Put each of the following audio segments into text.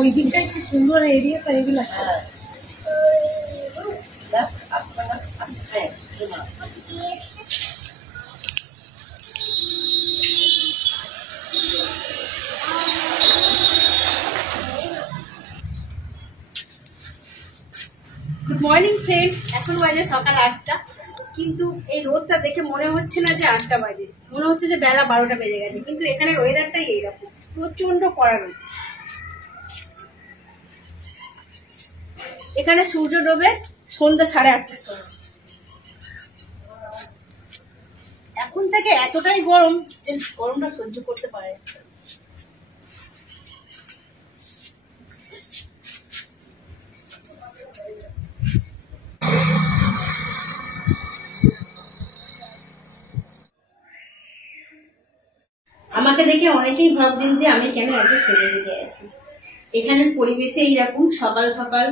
ওই দিকটাই কি সুন্দর এরিয়া তো এগুলো। গুড মর্নিং ফ্রেন্ডস, এখন বাজে সকাল 8টা, কিন্তু এই রোদটা দেখে মনে হচ্ছে না যে 8টা বাজে, মনে হচ্ছে যে বেলা 12টা বেজে গেছে। কিন্তু এখানে ওয়েদারটাই এইরকম, প্রচন্ড কড়া রোদ। এখানে সূর্য ডোবে সন্ধ্যা 8:30টার সময়। এখন থেকে এতটাই গরম যে গরমটা সহ্য করতে পারে। আমাকে দেখে অনেকেই ভাবছেন যে আমি কেন এত সেরে ভেজে আছি। এখানে পরিবেশে এইরকম সকাল সকাল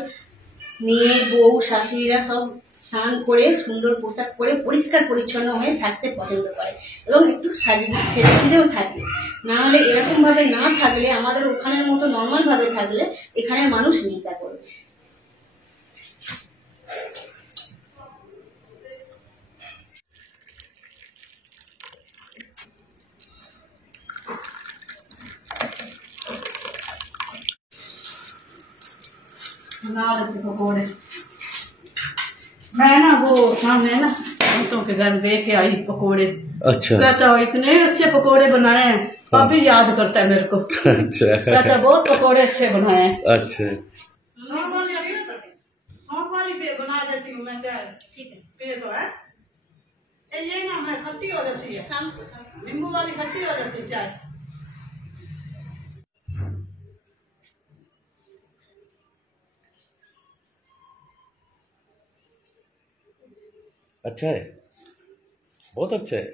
মেয়ে বউ শাশুড়িরা সব স্নান করে সুন্দর পোশাক পরে পরিষ্কার পরিচ্ছন্ন হয়ে থাকতে পছন্দ করে এবং একটু সেজেও থাকে। না হলে এরকম ভাবে না থাকলে, আমাদের ওখানের মতো নর্মাল ভাবে থাকলে এখানে মানুষ নিন্দা করবে। पकौड़े मैं ना वो सामने ना दोस्तों के घर दे के आई पकौड़े। अच्छा। कहता इतने अच्छे पकौड़े बनाए हैं, अभी याद करता है मेरे को। अच्छा। कहता बहुत पकौड़े अच्छे बनाए हैं। अच्छा। सौंफ वाली पे बना देती हूँ मैं चाय। ठीक है, पे तो है ये ना, मैं खट्टी हो जाती है, नींबू वाली खट्टी हो जाती है चाय। अच्छा है, बहुत अच्छा है।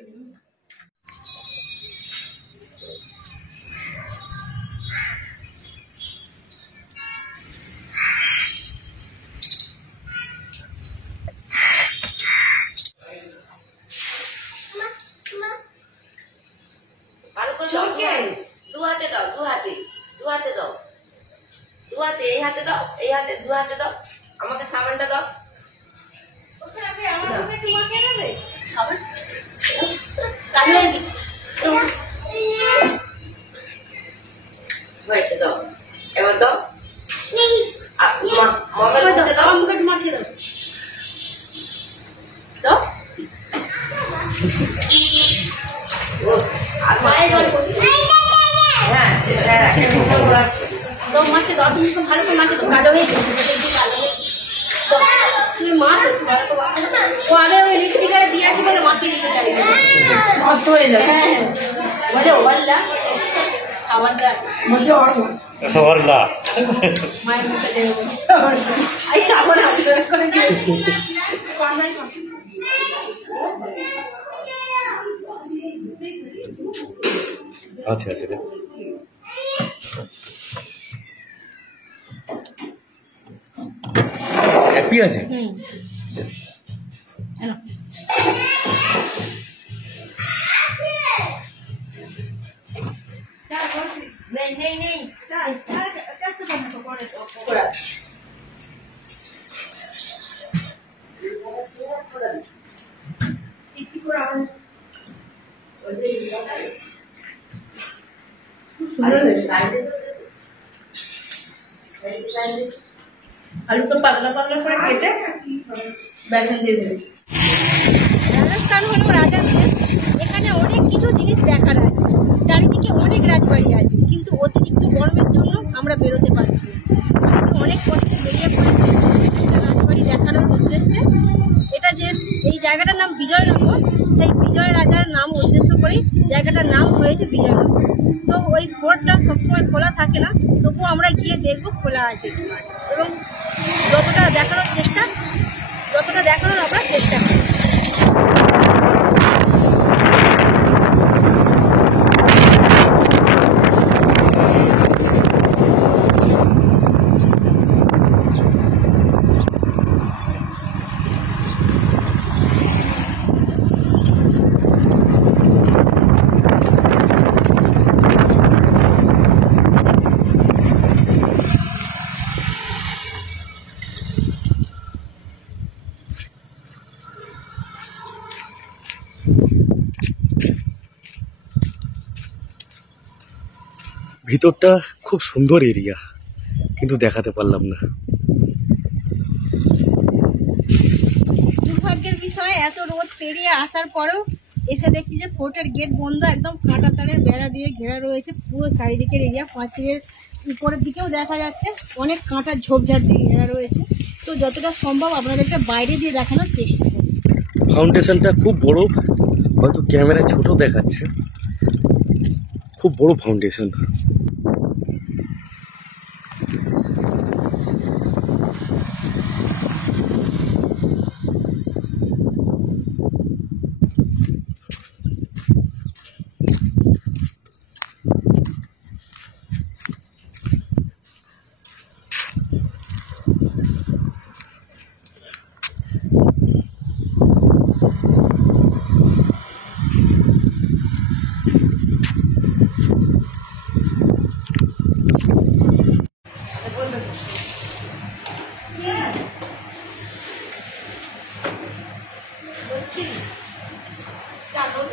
দু হাতে দাও, দু হাতে, দু হাতে দাও, দু হাতে, এই হাতে দাও, এই হাতে, দু হাতে দাও, আমাকে সাবানটা দাও। হয়েছে, দাও এবার, দাও মাখিয়ে দাও, দাও। আর মায়ের জল হ্যাঁ তো মাছে দাও, তুমি তো ভালো করে মাকে তো কালো হয়ে গেছে, তুমি মা তো আগে ওই লিপস্টিকারে দিয়ে আসি বলে মাকে দিতে চাই নষ্ট হয়ে যায়। হ্যাঁ বলে ওয়াল্লা সাবানটা মধ্যে ওয়াল্লা মায়ের মুখে দেবে এই সাবান আসবে করে দিয়ে আচ্ছা আচ্ছা হ্যাপি আছে। नहीं नहीं नहीं कैसे बने पकौड़े? पकौड़ा आलू तो पगला पगला করে কেটে বেসন দিয়ে দিই। রাজস্থান হলো রাজা দেশ, এখানে অনেক কিছু জিনিস দেখার আছে, চারিদিকে অনেক রাজবাড়ি আছে, কিন্তু অতিরিক্ত গরমের জন্য আমরা বেরোতে পারছি না। অনেক কষ্টে বেরিয়ে পড়েছি রাজবাড়ি দেখানোর উদ্দেশ্যে। এটা যে এই জায়গাটার নাম বিজয়নগর, সেই বিজয় রাজার নাম উদ্দেশ্য করেই জায়গাটার নাম হয়েছে বিজয়নগর। তো ওই ফোর্টটা সবসময় খোলা থাকে না, তবুও আমরা গিয়ে দেখবো খোলা আছে এবং যতটা দেখানোর আমরা চেষ্টা করি। ভিতরটা খুব সুন্দর এরিয়া, কিন্তু দেখাতে পারলাম না। দুর্ভাগ্যের বিষয় এত রোদ পেরিয়ে আসার পরেও এসে দেখছি যে ফোর্টের গেট বন্ধ, একদম কাঁটা তারের বেড়া দিয়ে ঘেরা রয়েছে পুরো চারিদিকের এরিয়া। পাঁচিলের উপরের দিকেও দেখা যাচ্ছে অনেক কাঁটার ঝোপঝাড় দিয়ে ঘেরা রয়েছে। তো যতটা সম্ভব আপনাদেরকে বাইরে দিয়ে দেখানোর চেষ্টা করি। ফাউন্ডেশনটা খুব বড়, হয়তো ক্যামেরায় ছোট দেখাচ্ছে, খুব বড় ফাউন্ডেশন।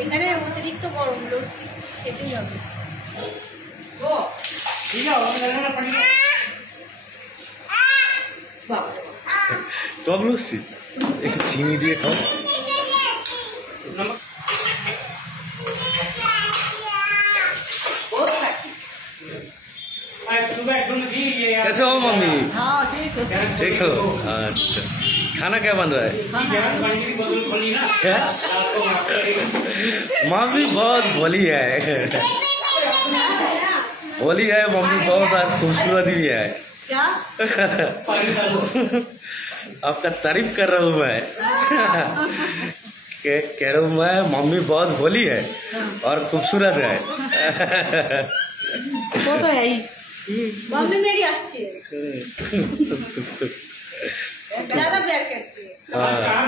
এখানে অতিরিক্ত গরম, লস্যি খেতেই হবে। টক লস্যি একটু চিনি দিয়ে খাও। कैसे हो मम्मी? ठीक हो? अच्छा, खाना क्या बन रहा है? क्या? मम्मी बहुत भोली है, भोली है मम्मी बहुत, और खूबसूरत भी है। क्या? आपका तारीफ कर रहा हूँ मैं। कह रहा हूँ मैं, मम्मी बहुत भोली है और खूबसूरत है। वो तो है ही, मम्मी मेरी अच्छी है, ज्यादा प्यार करती है। हाँ हाँ।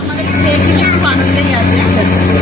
আমাদের একটু আনন্দেই আছে।